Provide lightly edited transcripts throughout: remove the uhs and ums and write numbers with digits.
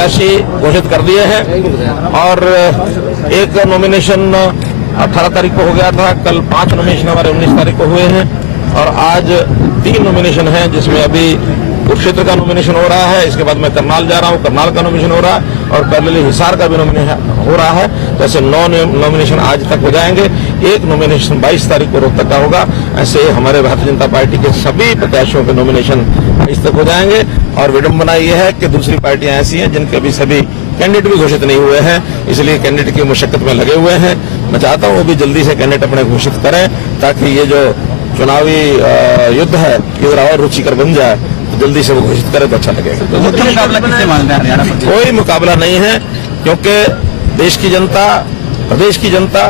प्रत्याशी घोषित कर दिए हैं और एक नॉमिनेशन 18 तारीख को हो गया था। कल 5 नॉमिनेशन हमारे 19 तारीख को हुए हैं और आज 3 नॉमिनेशन हैं, जिसमें अभी कुरुक्षेत्र का नॉमिनेशन हो रहा है। इसके बाद मैं करनाल जा रहा हूं, करनाल का नॉमिनेशन हो रहा है और पैरेलली हिसार का भी नॉमिनेशन हो रहा है। तो ऐसे 9 नॉमिनेशन आज तक हो जाएंगे। एक नॉमिनेशन 22 तारीख को रोहतक का होगा। ऐसे हमारे भारतीय जनता पार्टी के सभी प्रत्याशियों के नॉमिनेशन 22 तक हो जाएंगे। और विडंबना यह है कि दूसरी पार्टियां ऐसी हैं जिनके अभी सभी कैंडिडेट भी घोषित नहीं हुए हैं, इसलिए कैंडिडेट की मुशक्कत में लगे हुए हैं। मैं चाहता हूं वो भी जल्दी से कैंडिडेट अपने घोषित करें ताकि ये जो चुनावी युद्ध है ये और रुचिकर बन जाए। जल्दी से वो घोषित करे तो अच्छा लगेगा। तो मुख्य मुकाबला किससे मानते हैं हरियाणा पर? कोई मुकाबला नहीं है, क्योंकि देश की जनता, प्रदेश की जनता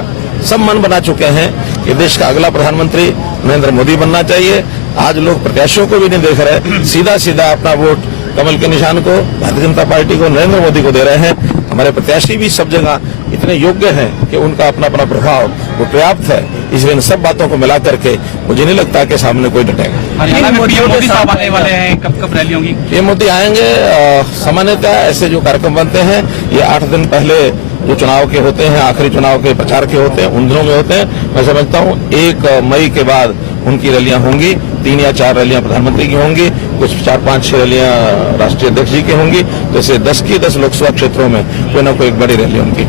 सब मन बना चुके हैं कि देश का अगला प्रधानमंत्री नरेंद्र मोदी बनना चाहिए। आज लोग प्रत्याशियों को भी नहीं देख रहे, सीधा सीधा अपना वोट कमल के निशान को, भारतीय जनता पार्टी को, नरेंद्र मोदी को दे रहे हैं। हमारे प्रत्याशी भी सब जगह इतने योग्य हैं कि उनका अपना अपना प्रभाव वो पर्याप्त है। इसलिए इन सब बातों को मिला करके मुझे नहीं लगता कि सामने कोई डटेगा। हरियाणा में मोदी साहब आने वाले हैं, कब रैली होगी? ये मोदी आएंगे। सामान्यतः ऐसे जो कार्यक्रम बनते हैं ये 8 दिन पहले जो चुनाव के होते हैं, आखिरी चुनाव के प्रचार के होते हैं, उन दिनों में होते हैं। मैं समझता हूं 1 मई के बाद उनकी रैलियां होंगी। 3 या 4 रैलियां प्रधानमंत्री की होंगी, कुछ 4, 5, 6 रैलियां राष्ट्रीय अध्यक्ष जी की होंगी। जैसे 10 की 10 लोकसभा क्षेत्रों में कोई न कोई एक बड़ी रैली उनकी।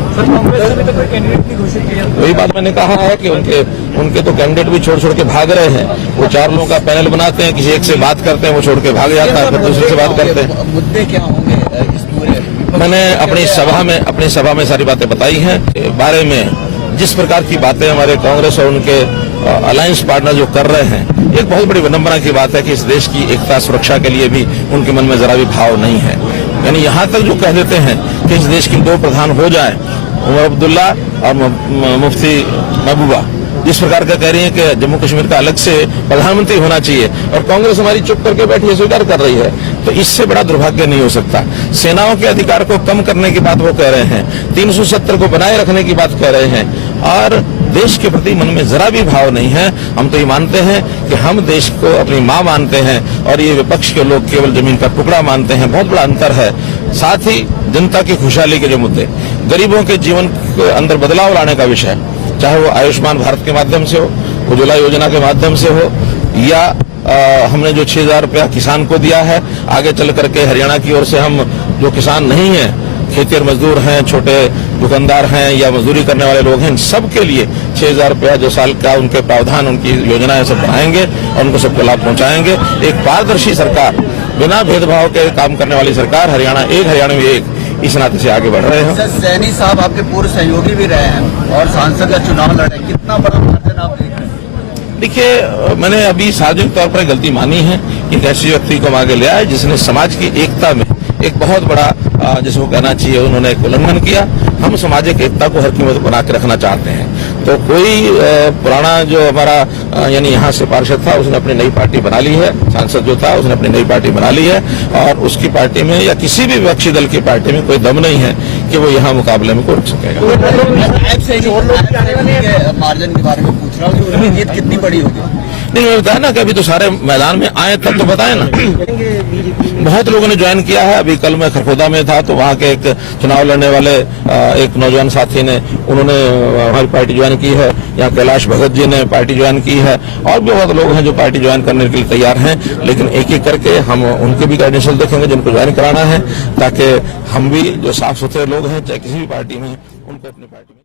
वही बात मैंने कहा है कि उनके तो कैंडिडेट भी छोड़ छोड़ के भाग रहे हैं। वो 4 लोगों का पैनल बनाते हैं, किसी एक से बात करते हैं, वो छोड़ के भाग जाता है, फिर दूसरे से बात करते हैं। मुद्दे क्या होंगे इस पूरे? मैंने अपनी सभा में सारी बातें बताई हैं। बारे में जिस प्रकार की बातें हमारे कांग्रेस और उनके अलायंस पार्टनर जो कर रहे हैं, एक बहुत बड़ी विडंबना की बात है कि इस देश की एकता सुरक्षा के लिए भी उनके मन में जरा भी भाव नहीं है। यानी यहाँ तक जो कह देते हैं कि इस देश के 2 प्रधान हो जाए, उमर अब्दुल्ला और मुफ्ती महबूबा, जिस प्रकार का कह रही है कि जम्मू कश्मीर का अलग से प्रधानमंत्री होना चाहिए और कांग्रेस हमारी चुप करके बैठी है, स्वीकार कर रही है, तो इससे बड़ा दुर्भाग्य नहीं हो सकता। सेनाओं के अधिकार को कम करने की बात वो कह रहे हैं, 370 को बनाए रखने की बात कह रहे हैं और देश के प्रति मन में जरा भी भाव नहीं है। हम तो ये मानते हैं कि हम देश को अपनी मां मानते हैं और ये विपक्ष के लोग केवल जमीन का टुकड़ा मानते हैं। बहुत बड़ा अंतर है। साथ ही जनता की खुशहाली के जो मुद्दे, गरीबों के जीवन के अंदर बदलाव लाने का विषय, चाहे वो आयुष्मान भारत के माध्यम से हो, उज्ज्वला योजना के माध्यम से हो, या हमने जो 6000 रुपया किसान को दिया है, आगे चल करके हरियाणा की ओर से हम जो किसान नहीं है, खेती और मजदूर हैं, छोटे दुकानदार हैं या मजदूरी करने वाले लोग हैं, सबके लिए 6000 रुपया जो साल का उनके प्रावधान, उनकी योजनाएं सब बनाएंगे और उनको सबको लाभ पहुंचाएंगे। एक पारदर्शी सरकार, बिना भेदभाव के काम करने वाली सरकार, हरियाणा में एक, इस नाते से आगे बढ़ रहे हैं। सर, सैनी साहब आपके पूर्व सहयोगी भी रहे हैं और सांसद का चुनाव लड़े, कितना बड़ा मार्जिन आप देख रहे हैं? देखिए, मैंने अभी सार्वजनिक तौर पर गलती मानी है कि एक ऐसे व्यक्ति को आगे ले आए जिसने समाज की एकता में एक बहुत बड़ा, जिसको कहना चाहिए, उन्होंने एक उल्लंघन किया। हम सामाजिक एकता को हर कीमत बना के रखना चाहते हैं। तो कोई पुराना जो हमारा यानी यहाँ से पार्षद था, उसने अपनी नई पार्टी बना ली है। सांसद जो था उसने अपनी नई पार्टी बना ली है और उसकी पार्टी में या किसी भी विपक्षी दल की पार्टी में कोई दम नहीं है कि वो यहाँ मुकाबले में को रुक सकेगा। मार्जिन के बारे में पूछ रहा हूँ, उनकी जीत कितनी बड़ी होगी? नहीं, मैं बताया ना कि अभी तो सारे मैदान में आए तब तो बताए ना। बहुत लोगों ने ज्वाइन किया है। अभी कल मैं खरखोदा में था तो वहाँ के एक चुनाव लड़ने वाले एक नौजवान साथी ने, उन्होंने हमारी पार्टी ज्वाइन की है। यहाँ कैलाश भगत जी ने पार्टी ज्वाइन की है और भी बहुत लोग हैं जो पार्टी ज्वाइन करने के लिए तैयार हैं। लेकिन एक एक करके हम उनके भी क्रेडेंशियल देखेंगे जिनको ज्वाइन कराना है, ताकि हम भी जो साफ सुथरे लोग हैं चाहे किसी भी पार्टी में, उनको अपनी पार्टी में